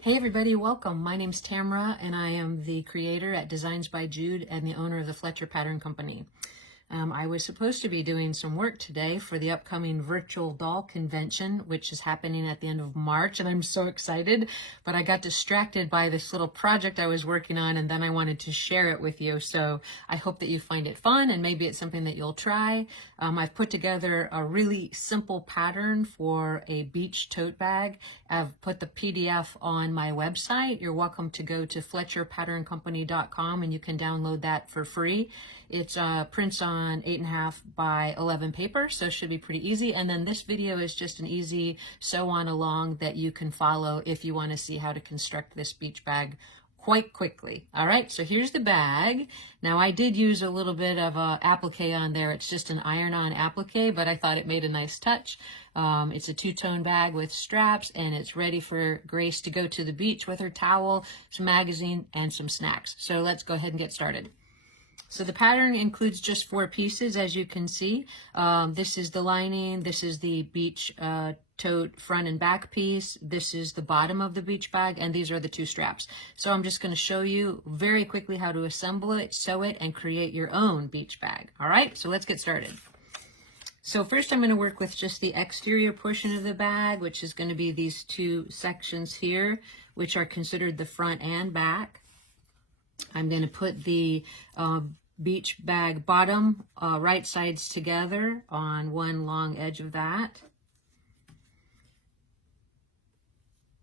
Hey everybody, welcome. My name's Tamara and I am the creator at Designs by Jude and the owner of the Fletcher Pattern Company. I was supposed to be doing some work today for the upcoming virtual doll convention, which is happening at the end of March, and I'm so excited, but I got distracted by this little project I was working on, and then I wanted to share it with you. So I hope that you find it fun, and maybe it's something that you'll try. I've put together a really simple pattern for a beach tote bag. I've put the PDF on my website. You're welcome to go to FletcherPatternCompany.com and you can download that for free. It's prints on 8.5 by 11 paper, so it should be pretty easy. And then this video is just an easy sew on along that you can follow if you want to see how to construct this beach bag quite quickly. All right, so here's the bag. Now I did use a little bit of applique on there. It's just an iron-on applique, but I thought it made a nice touch. It's a two-tone bag with straps, and it's ready for Grace to go to the beach with her towel, some magazine, and some snacks. So let's go ahead and get started. So the pattern includes just 4 pieces, as you can see. This is the lining, this is the beach tote front and back piece, this is the bottom of the beach bag, and these are the 2 straps. So I'm just going to show you very quickly how to assemble it, sew it, and create your own beach bag. All right, so let's get started. So first I'm going to work with just the exterior portion of the bag, which is going to be these 2 sections here, which are considered the front and back. I'm going to put the beach bag bottom right sides together on one long edge of that.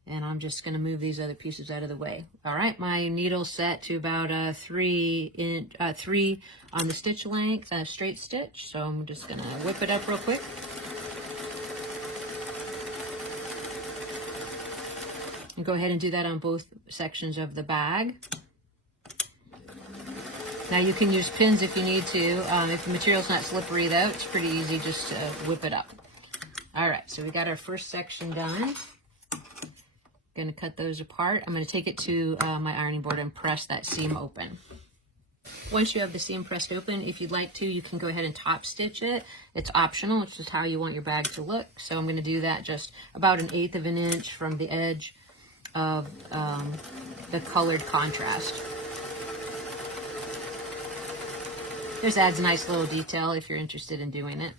And I'm just going to move these other pieces out of the way. All right, my needle's set to about 3 on the stitch length, straight stitch. So I'm just going to whip it up real quick. And go ahead and do that on both sections of the bag. Now you can use pins if you need to. If the material's not slippery though, it's pretty easy just to whip it up. All right, so we got our first section done. Gonna cut those apart. I'm gonna take it to my ironing board and press that seam open. Once you have the seam pressed open, if you'd like to, you can go ahead and top stitch it. It's optional, it's just how you want your bag to look. So I'm gonna do that just about 1/8 of an inch from the edge of the colored contrast. This adds a nice little detail if you're interested in doing it.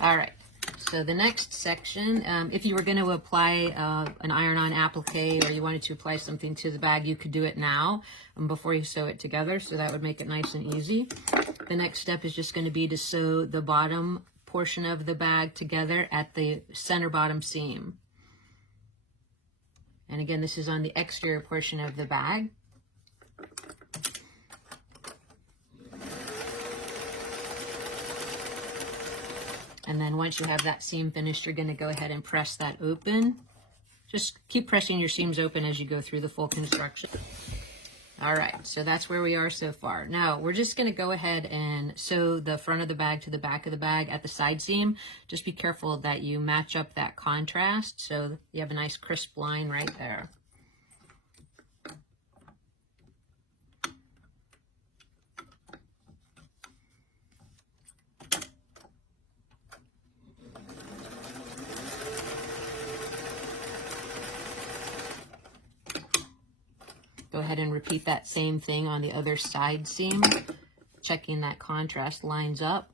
All right, so the next section, if you were going to apply an iron-on applique or you wanted to apply something to the bag, you could do it now before you sew it together, so that would make it nice and easy. The next step is just going to be to sew the bottom portion of the bag together at the center bottom seam. And again, this is on the exterior portion of the bag. And then once you have that seam finished, you're going to go ahead and press that open. Just keep pressing your seams open as you go through the full construction. All right, so that's where we are so far. Now, we're just going to go ahead and sew the front of the bag to the back of the bag at the side seam. Just be careful that you match up that contrast so you have a nice crisp line right there. Go ahead and repeat that same thing on the other side seam, checking that contrast lines up.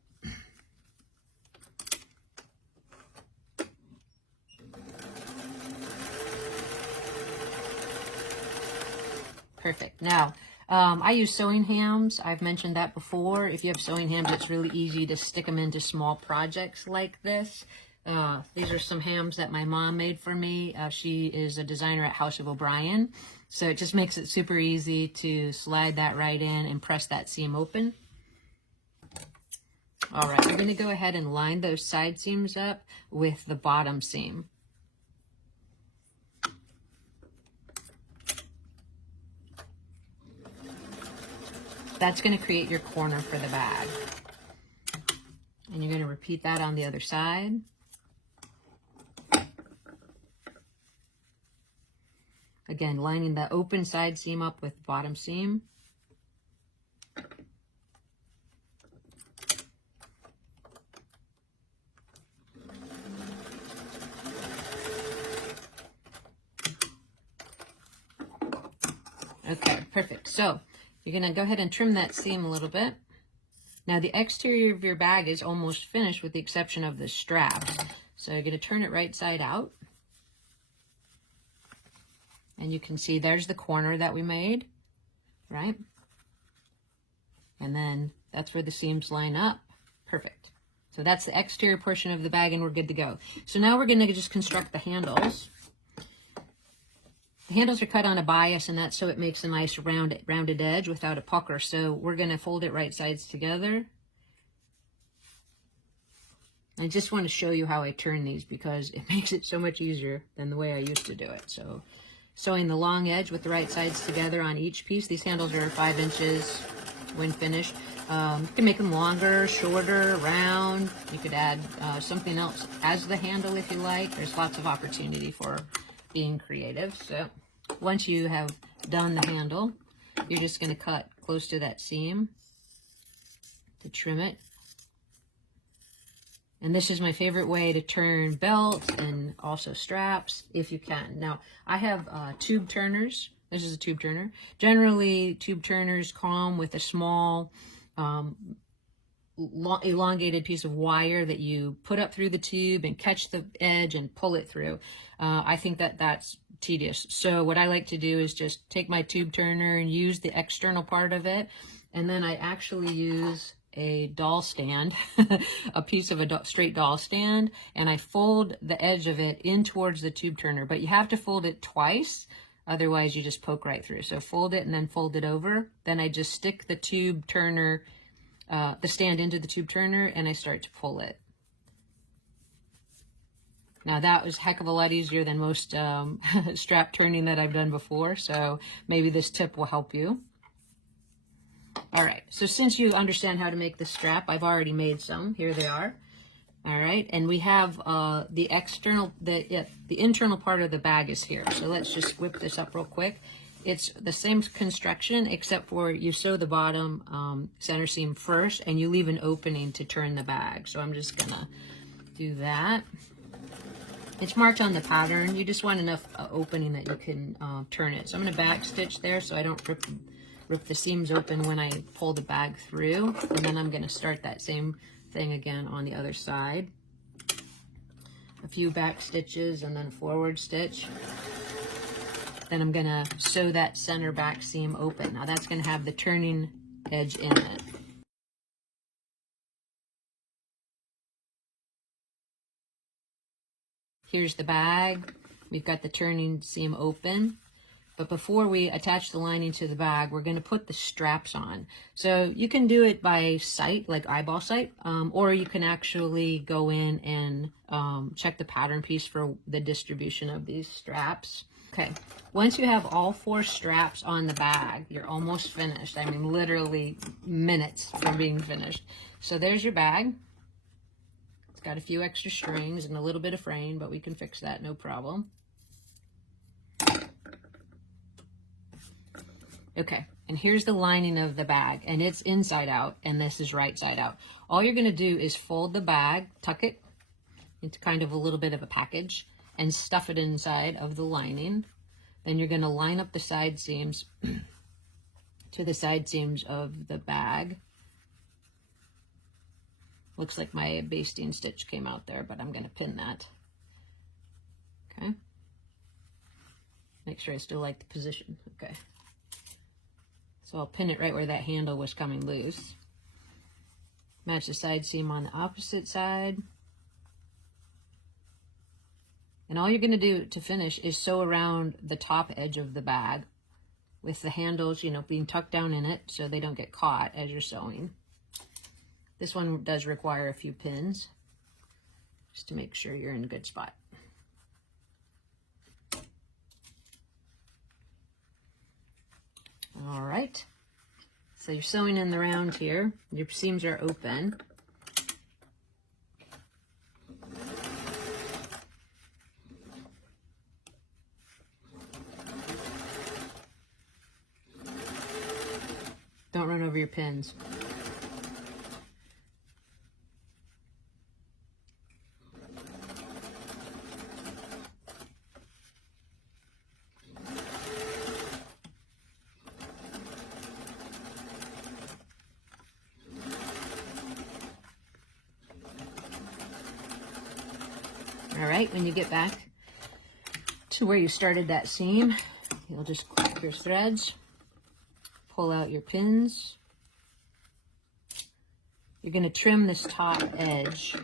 Perfect. Now, I use sewing hams. I've mentioned that before. If you have sewing hams, it's really easy to stick them into small projects like this. These are some hams that my mom made for me. She is a designer at House of O'Brien. So it just makes it super easy to slide that right in and press that seam open. All right, we're going to go ahead and line those side seams up with the bottom seam. That's going to create your corner for the bag. And you're going to repeat that on the other side. Again, lining the open side seam up with bottom seam. Okay, perfect. So you're gonna go ahead and trim that seam a little bit. Now the exterior of your bag is almost finished with the exception of the straps. So you're gonna turn it right side out. And you can see there's the corner that we made, right? And then that's where the seams line up. Perfect. So that's the exterior portion of the bag and we're good to go. So now we're gonna just construct the handles. The handles are cut on a bias, and that's so it makes a nice rounded edge without a pucker. So we're going to fold it right sides together. I just want to show you how I turn these because it makes it so much easier than the way I used to do it. So sewing the long edge with the right sides together on each piece. These handles are 5 inches when finished. You can make them longer, shorter, round. You could add something else as the handle if you like. There's lots of opportunity for being creative. So once you have done the handle, you're just going to cut close to that seam to trim it. And this is my favorite way to turn belts and also straps if you can. Now I have tube turners. This is a tube turner. Generally tube turners come with a small elongated piece of wire that you put up through the tube and catch the edge and pull it through. I think that that's tedious. So what I like to do is just take my tube turner and use the external part of it. And then I actually use a doll stand, a piece of a straight doll stand, and I fold the edge of it in towards the tube turner. But you have to fold it twice, otherwise you just poke right through. So fold it and then fold it over. Then I just stick the tube turner, the stand into the tube turner, and I start to pull it. Now that was a heck of a lot easier than most strap turning that I've done before, so maybe this tip will help you. All right, so since you understand how to make the strap, I've already made some. Here they are. All right, and we have the internal part of the bag is here. So let's just whip this up real quick. It's the same construction, except for you sew the bottom center seam first, and you leave an opening to turn the bag. So I'm just gonna do that. It's marked on the pattern. You just want enough opening that you can turn it. So I'm gonna back stitch there so I don't rip the seams open when I pull the bag through. And then I'm gonna start that same thing again on the other side. A few back stitches and then forward stitch. Then I'm gonna sew that center back seam open. Now that's gonna have the turning edge in it. Here's the bag. We've got the turning seam open. But before we attach the lining to the bag, we're going to put the straps on. So you can do it by sight, like eyeball sight, or you can actually go in and check the pattern piece for the distribution of these straps. Okay, once you have all 4 straps on the bag, you're almost finished. I mean, literally minutes from being finished. So there's your bag. It's got a few extra strings and a little bit of fraying, but we can fix that, no problem. Okay, and here's the lining of the bag, and it's inside out, and this is right side out. All you're gonna do is fold the bag, tuck it into kind of a little bit of a package, and stuff it inside of the lining. Then you're gonna line up the side seams to the side seams of the bag. Looks like my basting stitch came out there, but I'm gonna pin that. Okay. Make sure I still like the position, okay. So I'll pin it right where that handle was coming loose. Match the side seam on the opposite side. And all you're gonna do to finish is sew around the top edge of the bag with the handles, you know, being tucked down in it so they don't get caught as you're sewing. This one does require a few pins just to make sure you're in a good spot. All right, so you're sewing in the round here. Your seams are open. Don't run over your pins. All right, when you get back to where you started that seam, you'll just clip your threads, pull out your pins. You're going to trim this top edge.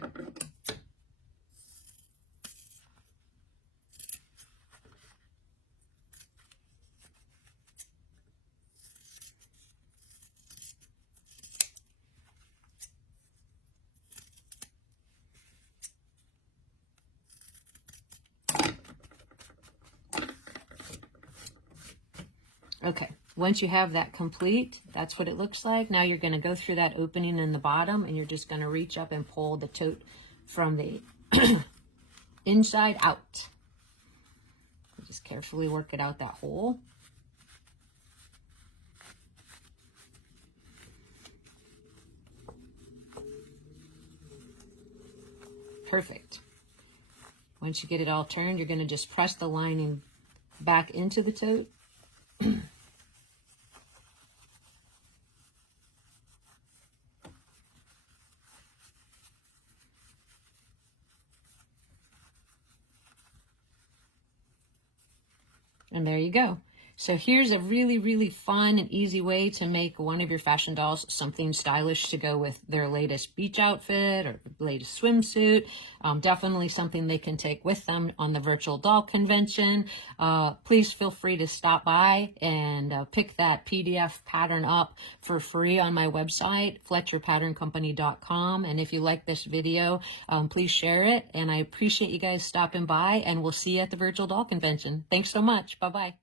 Okay, once you have that complete, that's what it looks like. Now you're going to go through that opening in the bottom, and you're just going to reach up and pull the tote from the inside out. Just carefully work it out, that hole. Perfect. Once you get it all turned, you're going to just press the lining back into the tote. And there you go. So here's a really, really fun and easy way to make one of your fashion dolls something stylish to go with their latest beach outfit or latest swimsuit. Definitely something they can take with them on the virtual doll convention. Please feel free to stop by and pick that PDF pattern up for free on my website, FletcherPatternCompany.com. And if you like this video, please share it. And I appreciate you guys stopping by, and we'll see you at the virtual doll convention. Thanks so much. Bye-bye.